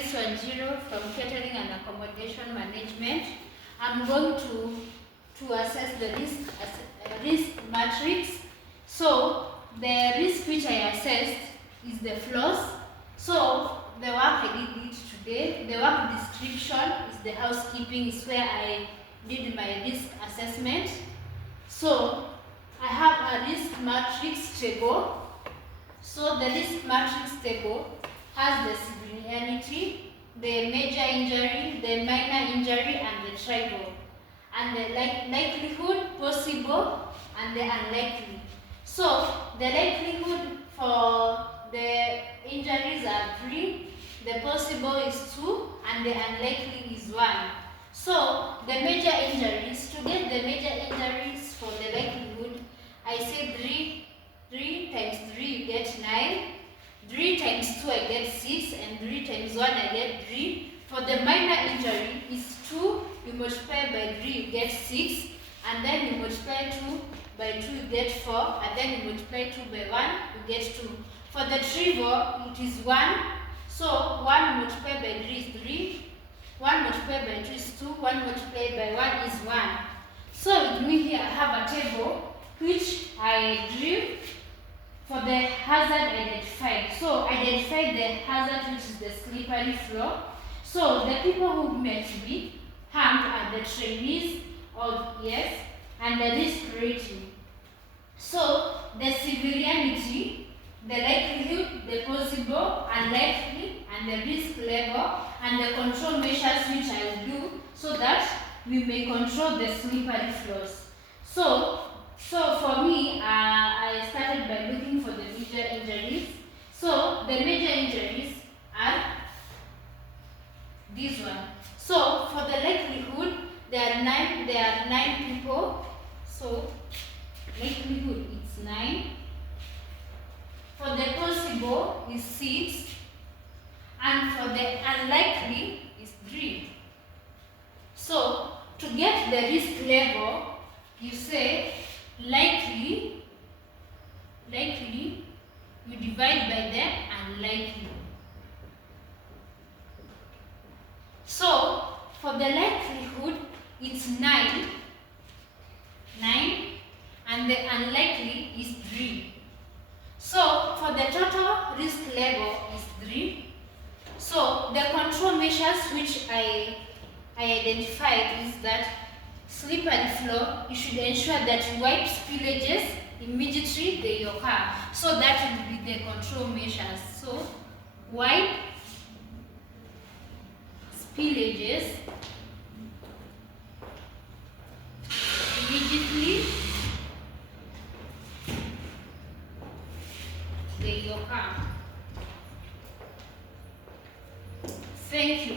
Grace Wanjiro from Catering and Accommodation Management. I'm going to assess the risk matrix. So the risk which I assessed is the flaws. So the work I did today, the work description is the housekeeping, is where I did my risk assessment. So I have a risk matrix table. So the risk matrix table has the severity, the major injury, the minor injury, and the trivial, and the likelihood, possible, and the unlikely. So the likelihood for the injuries are 3, the possible is 2, and the unlikely is 1. So the major injuries, to get the major injuries for the likelihood, I say 3 times 3 you get 9, 3 times 2 I get 6, and 3 times 1 I get 3. For the minor injury is 2, you multiply by 3 you get 6, and then you multiply 2 by 2 you get 4, and then you multiply 2 by 1 you get 2. For the trivial it is 1, so 1 multiplied by 3 is 3, 1 multiplied by 2 is 2, 1 multiplied by 1 is 1. So with me here I have a table which I drew for the hazard identified. So identify the hazard, which is the slippery floor. So the people who may be harmed are the trainees, and the risk rating. So the severity, the likelihood, the possible, unlikely, and the risk level, and the control measures which I will do so that we may control the slippery floors. So for me, I started by looking for the major injuries. So the major injuries are this one. So for the likelihood, there are 9 people. So likelihood is 9. For the possible is 6, and for the unlikely is 3. So to get the risk level, you say likely you divide by the unlikely. So for the likelihood it's 9, and the unlikely is 3. So for the total risk level is 3. So the control measures which I identified is that slippery floor, you should ensure that you wipe spillages immediately they occur. So that will be the control measures. So wipe spillages immediately they occur. Thank you.